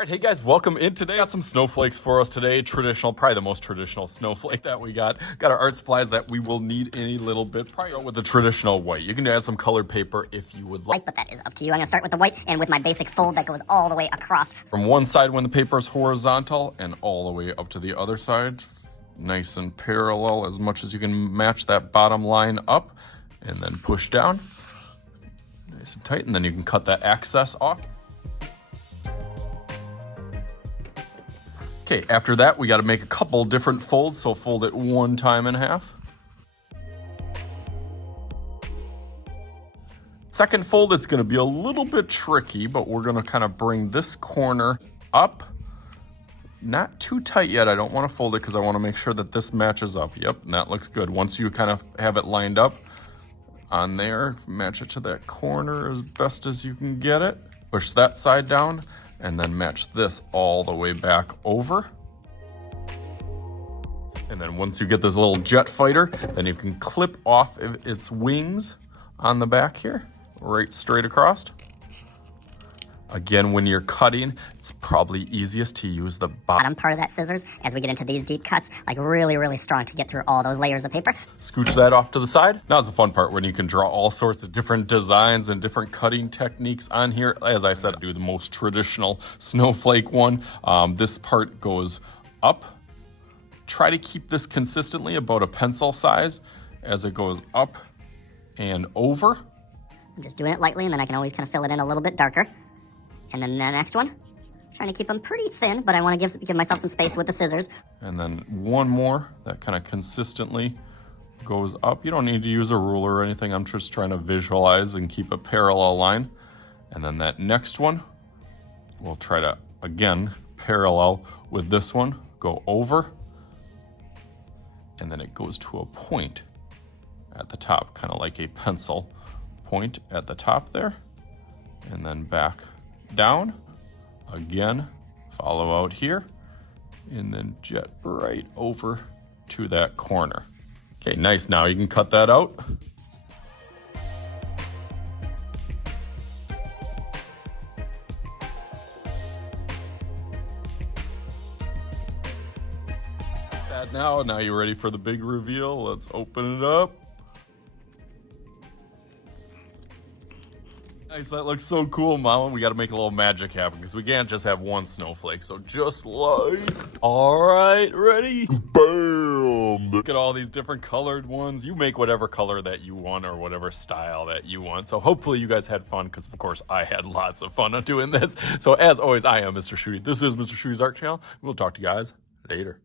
All right, hey guys, welcome in today. Got some snowflakes for us today. Traditional, probably the most traditional snowflake that we got. Got our art supplies that we will need in a little bit. Probably go with the traditional white. You can add some colored paper if you would like, but that is up to you. I'm gonna start with the white and with my basic fold that goes all the way across. From one side when the paper is horizontal and all the way up to the other side. Nice and parallel as much as you can match that bottom line up and then push down. Nice and tight, and then you can cut that excess off. Okay, after that, we got to make a couple different folds, so fold it 1 time in half. Second fold, it's going to be a little bit tricky, but we're going to kind of bring this corner up. Not too tight yet. I don't want to fold it because I want to make sure that this matches up. Yep, and that looks good. Once you kind of have it lined up on there, match it to that corner as best as you can get it. Push that side down. And then match this all the way back over. And then once you get this little jet fighter, then you can clip off its wings on the back here, right straight across. Again, when you're cutting, it's probably easiest to use the bottom part of that scissors as we get into these deep cuts, like really strong to get through all those layers of paper. Scooch that off to the side. Now's the fun part when you can draw all sorts of different designs and different cutting techniques on here. As I said, I do the most traditional snowflake one. This part goes up. Try to keep this consistently about a pencil size as it goes up and over. I'm just doing it lightly, and then I can always kind of fill it in a little bit darker. And then the next one, trying to keep them pretty thin, but I want to give myself some space with the scissors. And then one more that kind of consistently goes up. You don't need to use a ruler or anything. I'm just trying to visualize and keep a parallel line. And then that next one, we'll try to, again, parallel with this one, go over. And then it goes to a point at the top, kind of like a pencil point at the top there. And then back down again, follow out here, and then jet right over to that corner. Okay, nice. Now you can cut that out. That now you're ready for the big reveal. Let's open it up. Nice, that looks so cool, Mama. We got to make a little magic happen because we can't just have one snowflake. So just like, all right, ready? Bam! Look at all these different colored ones. You make whatever color that you want or whatever style that you want. So hopefully you guys had fun because, of course, I had lots of fun doing this. So as always, I am Mr. Shooty. This is Mr. Shooty's Art Channel. We'll talk to you guys later.